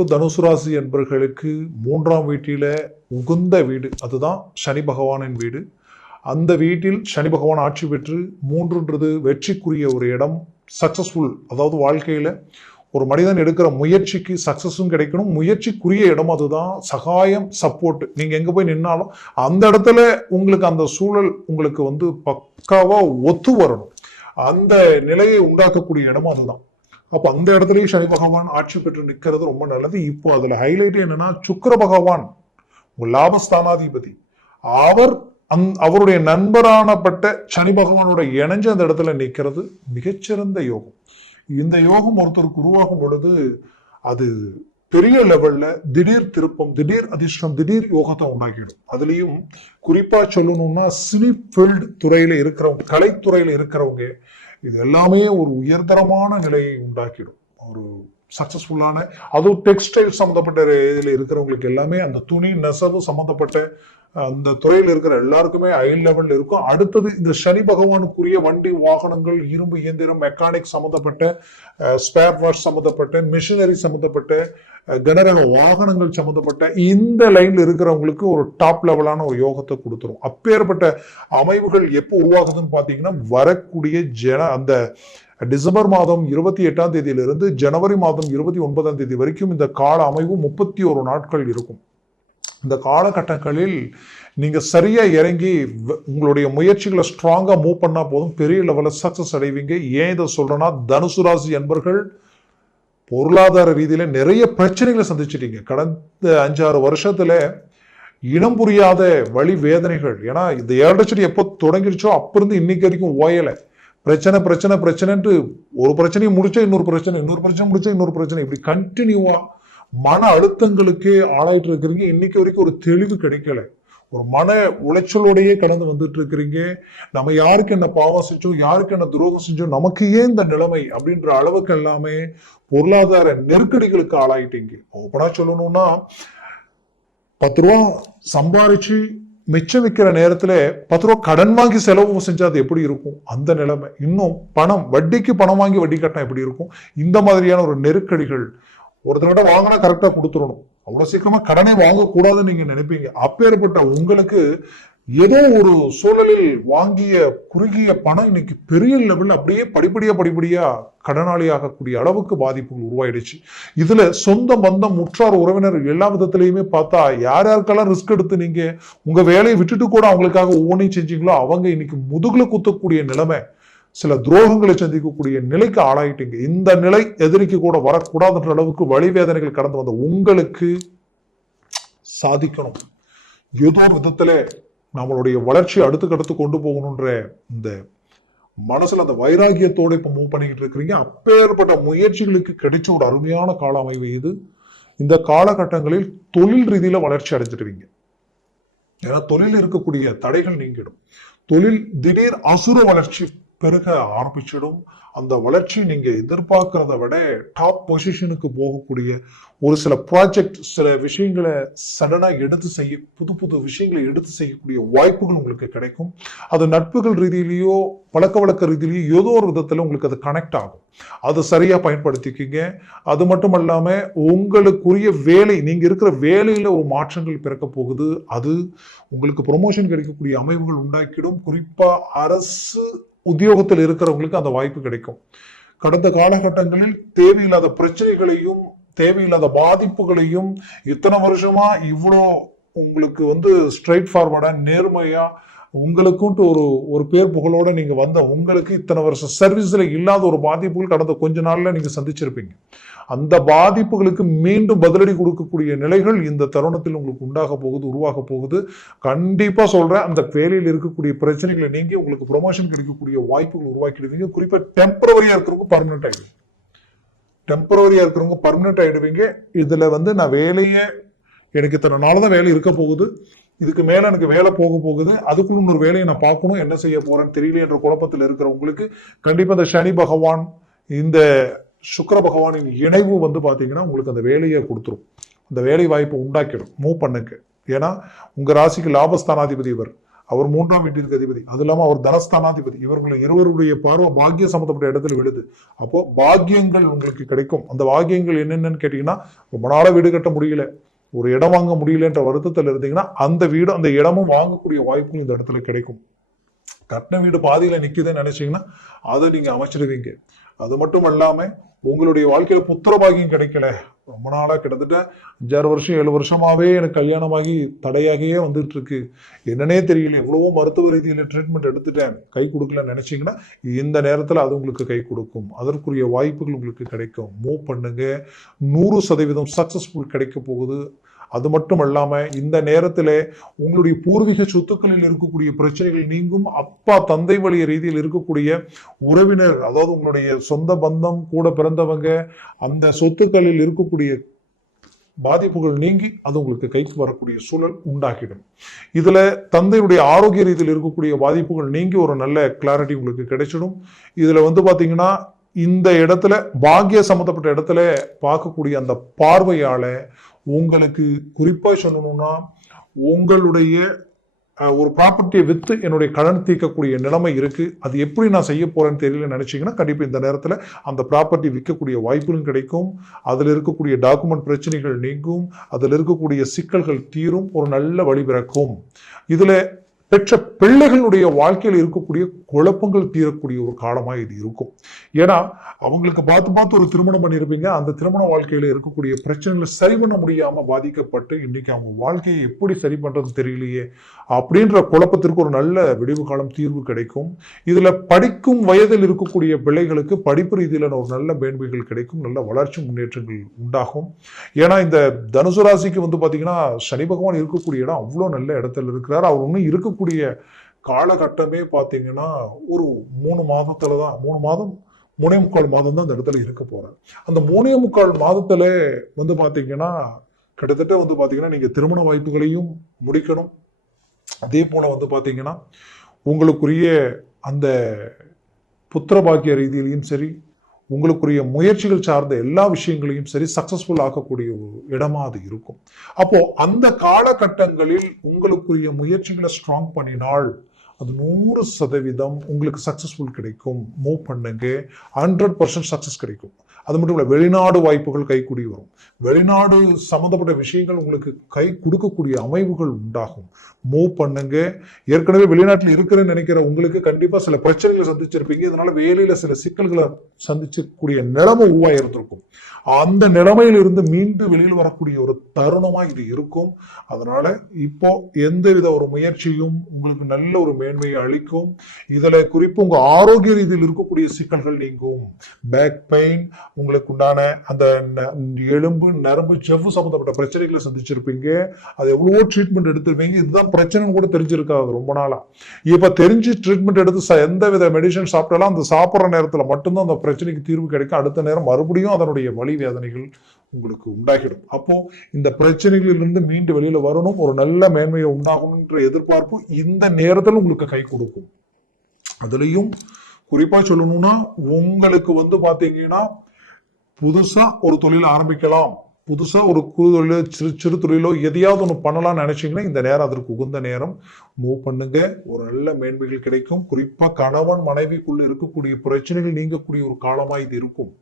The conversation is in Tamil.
அமைப்பு தனுசு ராசி என்பவர்களுக்கு மூன்றாம் வீட்டில உகுந்த வீடு. அதுதான் சனி பகவானின் வீடு. அந்த வீட்டில் சனி பகவான் ஆட்சி பெற்று மூன்றுன்றது வெற்றிக்குரிய ஒரு இடம் சக்சஸ்ஃபுல் அதாவது வாழ்க்கையில ஒரு மனிதன் எடுக்கிற முயற்சிக்கு சக்சஸும் கிடைக்கணும். முயற்சிக்குரிய இடம் அதுதான். சகாயம் சப்போர்ட் நீங்க எங்க போய் நின்னாலும் அந்த இடத்துல உங்களுக்கு அந்த சூழல் உங்களுக்கு வந்து பக்காவா ஒத்து வரணும். அந்த நிலையை உண்டாக்கக்கூடிய இடம் அதுதான். அப்போ அந்த இடத்துலயும் சனி பகவான் ஆட்சி பெற்று நிக்கிறது ரொம்ப நல்லது. இப்போ அதுல ஹைலைட் என்னன்னா சுக்கர பகவான் லாபஸ்தானாதிபதி. அவர் அந் அவருடைய நண்பரானப்பட்ட சனி பகவானோட இணைஞ்சு அந்த இடத்துல நிக்கிறது மிகச்சிறந்த யோகம். இந்த யோகம் ஒருத்தருக்கு உருவாகும் பொழுது அது பெரிய லெவல்ல திடீர் திருப்பம் திடீர் அதிர்ஷ்டம் திடீர் யோகத்தை உண்டாக்கிடும். அதுலயும் குறிப்பா சொல்லணும்னா சினி ஃபீல்டு துறையில இருக்கிறவங்க கலைத்துறையில இருக்கிறவங்க இது எல்லாமே ஒரு உயர்தரமான நிலையை உண்டாக்கிடும். ஒரு சக்சஸ்ஃபுல்லான அதுவும் டெக்ஸ்டைல் சம்மந்தப்பட்ட இதில் இருக்கிறவங்களுக்கு எல்லாமே அந்த துணி நெசவு சம்மந்தப்பட்ட அந்த துறையில் இருக்கிற எல்லாருக்குமே ஹை லெவலில் இருக்கும். அடுத்தது இந்த சனி பகவானுக்குரிய வண்டி வாகனங்கள் இரும்பு இயந்திரம் மெக்கானிக் சம்மந்தப்பட்ட ஸ்பேர் வாஷ் சம்மந்தப்பட்ட மிஷினரி சம்மந்தப்பட்ட கனரக வாகனங்கள் சம்மந்தப்பட்ட இந்த லைனில் இருக்கிறவங்களுக்கு ஒரு டாப் லெவலான ஒரு யோகத்தை கொடுத்துரும். அப்பேற்பட்ட அமைவுகள் எப்போ உருவாகுதுன்னு பார்த்தீங்கன்னா வரக்கூடிய ஜன அந்த டிசம்பர் மாதம் இருபத்தி எட்டாம் தேதியிலிருந்து ஜனவரி மாதம் இருபத்தி ஒன்பதாம் தேதி வரைக்கும் இந்த கால அமைவு முப்பத்தி ஒரு நாட்கள் இருக்கும். இந்த காலகட்டங்களில் நீங்கள் சரியாக இறங்கி வ- உங்களுடைய முயற்சிகளை ஸ்ட்ராங்காக மூவ் பண்ணால் போதும். பெரிய லெவலில் சக்ஸஸ் அடைவீங்க. ஏன் இதை சொல்கிறேன்னா தனுசு ராசி என்பர்கள் பொருளாதார ரீதியில் நிறைய பிரச்சனைகளை சந்திச்சிட்டீங்க. கடந்த அஞ்சாறு வருஷத்தில் இனம் புரியாத வழி வேதனைகள். ஏன்னா இந்த ஏழரை செடி எப்போ தொடங்கிடுச்சோ அப்போ இருந்து இன்னைக்கு வரைக்கும் ஓயலை. பிரச்சனை பிரச்சனை பிரச்சனைன்ட்டு ஒரு பிரச்சனையை முடிச்சா இன்னொரு பிரச்சனை இன்னொரு பிரச்சனை முடிச்சா இன்னொரு பிரச்சனை. இப்படி கண்டினியூவா மன அழுத்தங்களுக்கே ஆளாயிட்டு இருக்கிறீங்க. இன்னைக்கு வரைக்கும் ஒரு தெளிவு கிடைக்கல. ஒரு மன உளைச்சலோடையே கடந்து வந்துட்டு இருக்கிறீங்க. நம்ம யாருக்கு என்ன பாவம் செஞ்சோம் யாருக்கு என்ன துரோகம் செஞ்சோம் நமக்கு ஏன் இந்த நிலைமை அப்படின்ற அளவுக்கு எல்லாமே பொருளாதார நெருக்கடிகளுக்கு ஆளாயிட்டீங்க. ஓப்பனா சொல்லணும்னா பத்து ரூபா சம்பாரிச்சு மிச்சம் விற்கிற நேரத்தில் பத்து ரூபா கடன் வாங்கி செலவு செஞ்சால் அது எப்படி இருக்கும்? அந்த நிலைமை. இன்னும் பணம் வட்டிக்கு பணம் வாங்கி வட்டி கட்டினா எப்படி இருக்கும்? இந்த மாதிரியான ஒரு நெருக்கடிகள். ஒருத்தர்கிட்ட வாங்கினா கரெக்டாக கொடுத்துடணும். அவ்வளோ சீக்கிரமா கடனை வாங்கக்கூடாதுன்னு நீங்க நினைப்பீங்க. அப்பேற்பட்ட உங்களுக்கு ஏதோ ஒரு சூழலில் வாங்கிய குறுகிய பணம் இன்னைக்கு பெரிய லெவலில் அப்படியே படிப்படியா படிப்படியா கடனாளி ஆகக்கூடிய அளவுக்கு பாதிப்புகள் உருவாயிடுச்சு. இதுல சொந்த பந்தம் முற்றார் உறவினர் எல்லா விதத்திலையுமே பார்த்தா யார் யாருக்கெல்லாம் ரிஸ்க் எடுத்து நீங்க உங்க வேலையை விட்டுட்டு கூட அவங்களுக்காக ஒவ்வொன்றையும் செஞ்சீங்களோ அவங்க இன்னைக்கு முதுகுல குத்தக்கூடிய நிலைமை சில துரோகங்களை சந்திக்கக்கூடிய நிலைக்கு ஆளாயிட்டீங்க. இந்த நிலை எதிரிக்கு கூட வரக்கூடாதுன்ற அளவுக்கு வழி வேதனைகள் கடந்து வந்த உங்களுக்கு சாதிக்கணும். ஏதோ ஒரு விதத்துல நம்மளுடைய வளர்ச்சியை அடுத்துக்கு அடுத்து கொண்டு போகணுன்ற இந்த மனசுல அந்த வைராகியத்தோட இப்போ மூவ் பண்ணிக்கிட்டு இருக்கிறீங்க. அப்பேற்பட்ட முயற்சிகளுக்கு கிடைச்ச ஒரு அருமையான கால அமைவு இது இந்த காலகட்டங்களில் தொழில் ரீதியில வளர்ச்சி அடைஞ்சிடுவீங்க. ஏன்னா தொழில் இருக்கக்கூடிய தடைகள் நீங்கிடும். தொழில் திடீர் அசுர வளர்ச்சி பெருக ஆரம்பிச்சிடும். அந்த வளர்ச்சி நீங்க எதிர்பார்க்கிறத விட டாப் பொசிஷனுக்கு போகக்கூடிய ஒரு சில ப்ராஜெக்ட் சில விஷயங்களை சடனாக எடுத்து செய்ய புது புது விஷயங்களை எடுத்து செய்யக்கூடிய வாய்ப்புகள் உங்களுக்கு கிடைக்கும். அது நட்புகள் ரீதியிலேயோ பழக்க வழக்க ரீதியிலையோ ஏதோ ஒரு விதத்தில் உங்களுக்கு அது கனெக்ட் ஆகும். அதை சரியாக பயன்படுத்திக்கிங்க. அது மட்டும் இல்லாமல் உங்களுக்குரிய வேலை நீங்கள் இருக்கிற வேலையில் ஒரு மாற்றங்கள் பிறக்க போகுது. அது உங்களுக்கு ப்ரொமோஷன் கிடைக்கக்கூடிய அமைவுகள் உண்டாக்கிடும். குறிப்பாக அரசு உத்தியோகத்தில் இருக்கிறவங்களுக்கு அந்த வாய்ப்பு கிடைக்கும். கடந்த காலகட்டங்களில் தேவையில்லாத பிரச்சனைகளையும் தேவையில்லாத பாதிப்புகளையும் இத்தனை வருஷமா இவ்வளோ உங்களுக்கு வந்து ஸ்ட்ரைட் ஃபார்வர்டா நேர்மையா உங்களுக்குன்ட்டு ஒரு ஒரு பேர் புகழோடு நீங்கள் வந்த உங்களுக்கு இத்தனை வருஷம் சர்வீஸில் இல்லாத ஒரு பாதிப்புகள் கடந்த கொஞ்ச நாளில் நீங்கள் சந்திச்சிருப்பீங்க. அந்த பாதிப்புகளுக்கு மீண்டும் பதிலடி கொடுக்கக்கூடிய நிலைகள் இந்த தருணத்தில் உங்களுக்கு உண்டாக போகுது உருவாக போகுது. கண்டிப்பாக சொல்கிறேன் அந்த வேலையில் இருக்கக்கூடிய பிரச்சனைகளை நீங்கி உங்களுக்கு ப்ரொமோஷன் கிடைக்கக்கூடிய வாய்ப்புகள் உருவாக்கிடுவீங்க. குறிப்பாக டெம்பரவரியாக இருக்கிறவங்க பர்மனெண்ட் ஆயிடுவீங்க. டெம்பரவரியாக இருக்கிறவங்க பர்மனெண்ட் ஆகிடுவீங்க இதில் வந்து நான் வேலையை எனக்கு இத்தனை நாள் தான் வேலை இருக்க போகுது. இதுக்கு மேல எனக்கு வேலை போக போகுது. அதுக்குள்ள இன்னொரு வேலையை நான் பார்க்கணும். என்ன செய்ய போறேன்னு தெரியல என்ற குழப்பத்தில் இருக்கிறவங்களுக்கு கண்டிப்பா இந்த சனி பகவான் இந்த சுக்கர பகவானின் இணைவு வந்து பார்த்தீங்கன்னா உங்களுக்கு அந்த வேலையை கொடுத்துரும். அந்த வேலை வாய்ப்பை உண்டாக்கிடும் மூவ் பண்ணுக்கு. ஏன்னா உங்கள் ராசிக்கு லாபஸ்தானாதிபதி இவர். அவர் மூன்றாம் வீட்டிற்கு அதிபதி. அது இல்லாமல் அவர் தனஸ்தானாதிபதி. இவர்கள் இருவருடைய பார்வை பாக்கிய சம்பந்தப்பட்ட இடத்துல விழுது. அப்போ பாக்கியங்கள் உங்களுக்கு கிடைக்கும். அந்த பாக்கியங்கள் என்னென்னு கேட்டிங்கன்னா ரொம்ப நாளாக வீடு கட்ட முடியல. ஒரு இடம் வாங்க முடியலன்ற வருத்தத்தில் இருந்தீங்கன்னா அந்த வீடும் அந்த இடமும் வாங்கக்கூடிய வாய்ப்புகள் இந்த இடத்துல கிடைக்கும். கட்டின வீடு பாதியில் நிற்குதுன்னு நினைச்சீங்கன்னா அதை நீங்கள் அமைச்சிடுவீங்க அது மட்டும் இல்லாமல் உங்களுடைய வாழ்க்கையில புத்திரபாகியம் கிடைக்கல. ரொம்ப நாளாக கிட்டத்தட்ட அஞ்சாறு வருஷம் ஏழு வருஷமாவே எனக்கு கல்யாணமாகி தடையாகியே வந்துட்டு இருக்கு என்னன்னே தெரியல. எவ்வளவோ மருத்துவ ரீதியில் ட்ரீட்மெண்ட் எடுத்துட்டேன். கை கொடுக்கலன்னு நினைச்சீங்கன்னா இந்த நேரத்தில் அது உங்களுக்கு கை கொடுக்கும். அதற்குரிய வாய்ப்புகள் உங்களுக்கு கிடைக்கும். மூவ் பண்ணுங்க. நூறு சதவீதம் சக்சஸ்ஃபுல் கிடைக்க போகுது. அது மட்டும் இல்லாமல் இந்த நேரத்தில் உங்களுடைய பூர்வீக சொத்துக்களில் இருக்கக்கூடிய பிரச்சனைகள் நீங்கும். அப்பா தந்தை வழி ரீதியில் இருக்கக்கூடிய உறவினர் அதாவது உங்களுடைய சொந்த பந்தம் கூட பிறந்தவங்க அந்த சொத்துக்களில் இருக்கக்கூடிய பாதிப்புகள் நீங்கி அது உங்களுக்கு கைக்கு வரக்கூடிய சூழல் உண்டாகிடும். இதுல தந்தையுடைய ஆரோக்கிய ரீதியில் இருக்கக்கூடிய பாதிப்புகள் நீங்கி ஒரு நல்ல கிளாரிட்டி உங்களுக்கு கிடைச்சிடும். இதுல வந்து பாத்தீங்கன்னா இந்த இடத்துல பாக்கிய சம்மந்தப்பட்ட இடத்துல பார்க்கக்கூடிய அந்த பார்வையால உங்களுக்கு குறிப்பாக சொல்லணும்னா உங்களுடைய ஒரு ப்ராப்பர்ட்டியை விற்று என்னுடைய கடன் தீர்க்கக்கூடிய நிலைமை இருக்குது அது எப்படி நான் செய்ய போகிறேன்னு தெரியல நினச்சிங்கன்னா கண்டிப்பாக இந்த நேரத்தில் அந்த ப்ராப்பர்ட்டி விற்கக்கூடிய வாய்ப்புகளும் கிடைக்கும். அதில் இருக்கக்கூடிய டாக்குமெண்ட் பிரச்சனைகள் நீங்கும். அதில் இருக்கக்கூடிய சிக்கல்கள் தீரும். ஒரு நல்ல வழி பிறக்கும். இதில் பெற்ற பிள்ளைகளுடைய வாழ்க்கையில் இருக்கக்கூடிய குழப்பங்கள் தீரக்கூடிய ஒரு காலமாக இது இருக்கும். ஏன்னா அவங்களுக்கு பார்த்து பார்த்து ஒரு திருமணம் பண்ணியிருப்பீங்க. அந்த திருமண வாழ்க்கையில் இருக்கக்கூடிய பிரச்சனைகளை சரி பண்ண முடியாமல் பாதிக்கப்பட்டு இன்னைக்கு அவங்க வாழ்க்கையை எப்படி சரி பண்ணுறது தெரியலையே அப்படின்ற குழப்பத்திற்கு ஒரு நல்ல விடிவு காலம் தீர்வு கிடைக்கும். இதில் படிக்கும் வயதில் இருக்கக்கூடிய பிள்ளைகளுக்கு படிப்பு ரீதியில் ஒரு நல்ல மேன்மைகள் கிடைக்கும். நல்ல வளர்ச்சி முன்னேற்றங்கள் உண்டாகும். ஏன்னா இந்த தனுசு ராசிக்கு வந்து பார்த்தீங்கன்னா சனி பகவான் இருக்கக்கூடிய இடம் அவ்வளோ நல்ல இடத்துல இருக்கிறார். அவர் இன்னும் இருக்கக்கூடிய காலகட்டமே பார்த்தீங்கன்னா ஒரு மூணு மாதத்துல தான் மூணு மாதம் மூணே முக்கால் மாதம் தான் அந்த இடத்துல இருக்க போகிறேன் அந்த மூணே முக்கால் மாதத்துல வந்து பார்த்தீங்கன்னா கிட்டத்தட்ட வந்து பார்த்தீங்கன்னா நீங்கள் திருமண வாய்ப்புகளையும் முடிக்கணும். அதே போல் வந்து பார்த்தீங்கன்னா உங்களுக்குரிய அந்த புத்திர பாக்கிய ரீதியிலையும் சரி உங்களுக்குரிய முயற்சிகள் சார்ந்த எல்லா விஷயங்களையும் சரி சக்சஸ்ஃபுல் ஆக்கக்கூடிய ஒரு இடமா அது இருக்கும். அப்போ அந்த காலகட்டங்களில் உங்களுக்குரிய முயற்சிகளை ஸ்ட்ராங் பண்ணினால் அது நூறு சதவீதம் உங்களுக்கு சக்ஸஸ்ஃபுல் கிடைக்கும். மூவ் பண்ணுங்க. ஹண்ட்ரட் பர்சன்ட் சக்ஸஸ் கிடைக்கும். அது மட்டும் இல்லை வெளிநாடு வாய்ப்புகள் கைக்கூடி வரும். வெளிநாடு சம்மந்தப்பட்ட விஷயங்கள் உங்களுக்கு கை கொடுக்கக்கூடிய அமைவுகள் உண்டாகும். மூவ் பண்ணுங்க. ஏற்கனவே வெளிநாட்டில் இருக்கிறேன்னு நினைக்கிற உங்களுக்கு கண்டிப்பாக சில பிரச்சனைகளை சந்திச்சிருப்பீங்க. இதனால வேலையில் சில சிக்கல்களை சந்திச்சக்கூடிய நிலைமை உருவாயிருந்திருக்கும். அந்த நிலைமையிலிருந்து இருந்து வெளியில் வரக்கூடிய ஒரு தருணமாக இது இருக்கும். அதனால இப்போ எந்தவித ஒரு முயற்சியும் உங்களுக்கு நல்ல ஒரு மேன்மையை அளிக்கும். இதுல குறிப்பு உங்க ஆரோக்கிய ரீதியில் இருக்கக்கூடிய சிக்கல்கள் நீங்கும். பேக் பெயின் உங்களுக்கு உண்டான அந்த ந- எலும்பு நரம்பு செவ்வு சம்பந்தப்பட்ட பிரச்சனைகளை சந்திச்சிருப்பீங்க. அது எவ்வளவோ ட்ரீட்மெண்ட் எடுத்திருப்பீங்க. இதுதான் பிரச்சனைன்னு கூட தெரிஞ்சிருக்காது ரொம்ப நாளா. இப்ப தெரிஞ்சு ட்ரீட்மெண்ட் எடுத்து ச- எந்த வித மெடிசன் சாப்பிட்டாலும் அந்த சாப்பிட்ற நேரத்துல மட்டும்தான் அந்த பிரச்சனைக்கு தீர்வு கிடைக்கும். அடுத்த நேரம் மறுபடியும் அதனுடைய வலி வேதனைகள் உங்களுக்கு உண்டாகிடும் அப்போ இந்த பிரச்சனைகளிலிருந்து மீண்டு வெளியில வரணும். ஒரு நல்ல மேன்மையை உண்டாகணும்ன்ற எதிர்பார்ப்பு இந்த நேரத்தில் உங்களுக்கு கை கொடுக்கும். அதுலயும் குறிப்பா சொல்லணும்னா உங்களுக்கு வந்து பாத்தீங்கன்னா புதுசா ஒரு தொழில் ஆரம்பிக்கலாம். புதுசா ஒரு குறு தொழிலோ சிறு சிறு தொழிலோ எதையாவது ஒன்று பண்ணலாம்னு நினைச்சீங்கன்னா இந்த நேரம் அதற்கு உகந்த நேரம். மூவ் பண்ணுங்க. ஒரு நல்ல மேன்மைகள் கிடைக்கும். குறிப்பா கணவன் மனைவிக்குள்ள இருக்கக்கூடிய பிரச்சனைகள் நீங்கக்கூடிய ஒரு காலமா இது இருக்கும்.